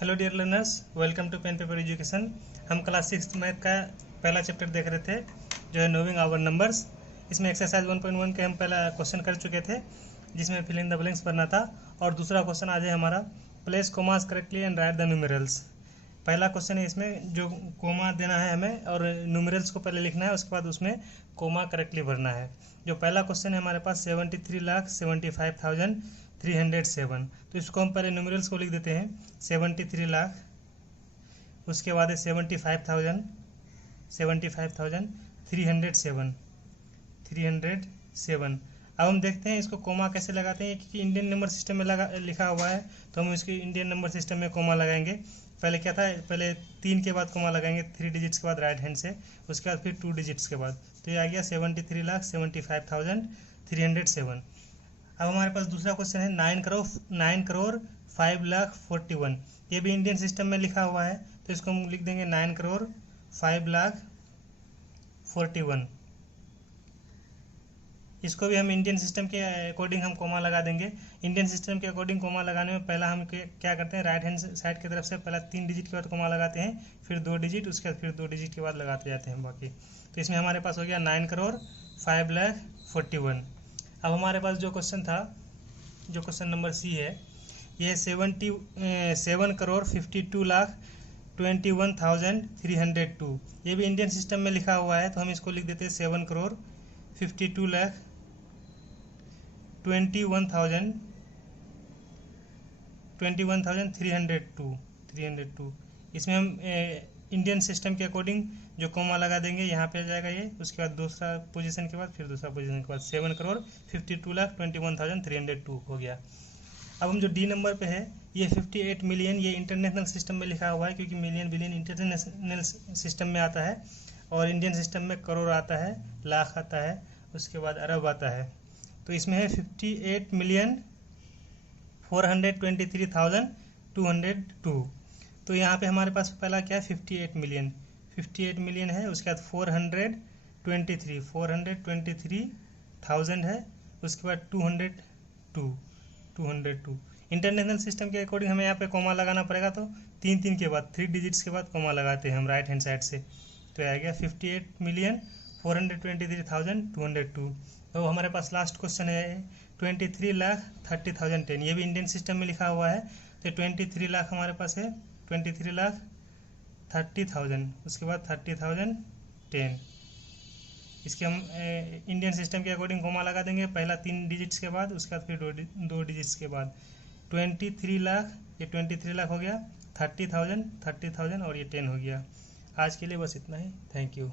Hello dear learners, welcome to pen paper education. हम class 6 math का पहला chapter देख रहे थे जो है नोविंग आवर नंबर्स। इसमें एक्सरसाइज 1.1 के हम पहला क्वेश्चन कर चुके थे जिसमें फिल इन द ब्लैंक्स भरना था। और दूसरा क्वेश्चन आज है हमारा place commas correctly and right the numerals. पहला क्वेश्चन है, इसमें जो कोमा देना है हमें और न्यूमेरल्स को पहले लिखना है, उसके बाद उसमें कोमा करेक्टली भरना है। जो पहला क्वेश्चन है हमारे पास 73,75,307। तो इसको हम पहले न्यूमेरल्स को लिख देते हैं 73 लाख, उसके बाद है 75,307। अब हम देखते हैं इसको कोमा कैसे लगाते हैं, क्योंकि इंडियन नंबर सिस्टम में लिखा हुआ है तो हम इसके इंडियन नंबर सिस्टम में कोमा लगाएंगे। पहले क्या था, पहले 3 के बाद कोमा लगाएंगे 3 डिजिट्स के बाद राइट हैंड से, उसके बाद फिर 2 डिजिट्स के बाद। तो ये आ गया 73,75,307। अब हमारे पास दूसरा क्वेश्चन है 9,05,41,000। ये भी इंडियन सिस्टम में लिखा हुआ है तो इसको हम लिख देंगे 9,05,41,000। इसको भी हम इंडियन सिस्टम के अकॉर्डिंग हम कोमा लगा देंगे। इंडियन सिस्टम के अकॉर्डिंग कोमा लगाने में पहला हम क्या करते हैं, राइट हैंड साइड की तरफ से पहला 3 डिजिट के बाद कोमा लगाते हैं, फिर 2 डिजिट, उसके बाद फिर 2 डिजिट के बाद लगाते जाते हैं बाकी। तो इसमें हमारे पास हो गया 9,05,41,000। अब हमारे पास जो क्वेश्चन था, जो क्वेश्चन नंबर सी है, ये 7,52,21,302। ये भी इंडियन सिस्टम में लिखा हुआ है तो हम इसको लिख देते हैं 7,52,21,302। इसमें हम इंडियन सिस्टम के अकॉर्डिंग जो कोमा लगा देंगे, यहाँ पे आ जाएगा ये, उसके बाद दूसरा पोजीशन के बाद फिर दूसरा पोजीशन के बाद 7,52,21,302 हो गया। अब हम जो डी नंबर पे है, ये 58 मिलियन, ये इंटरनेशनल सिस्टम में लिखा हुआ है क्योंकि मिलियन बिलियन इंटरनेशनल सिस्टम में आता है और इंडियन सिस्टम में करोड़ आता है, लाख आता है, उसके बाद अरब आता है। तो इसमें है 58,423,202। तो यहाँ पे हमारे पास पहला क्या है, 58 मिलियन है, उसके बाद 423,000 है, उसके बाद 202। इंटरनेशनल सिस्टम के अकॉर्डिंग हमें यहाँ पे कोमा लगाना पड़ेगा, तो 3 के बाद 3 डिजिट्स के बाद कोमा लगाते हैं हम राइट हैंड साइड से। तो आ गया 58,423,202। तो हमारे पास लास्ट क्वेश्चन है 23,30,010। ये भी इंडियन सिस्टम में लिखा हुआ है तो 23 लाख हमारे पास है, 23,30,000, उसके बाद 30,010। इसके हम इंडियन सिस्टम के अकॉर्डिंग कोमा लगा देंगे, पहला 3 डिजिट्स के बाद, उसके बाद फिर 2 डिजिट्स के बाद। 23 लाख, ये 23 लाख हो गया, 30,000 और ये 10 हो गया। आज के लिए बस इतना ही। Thank you.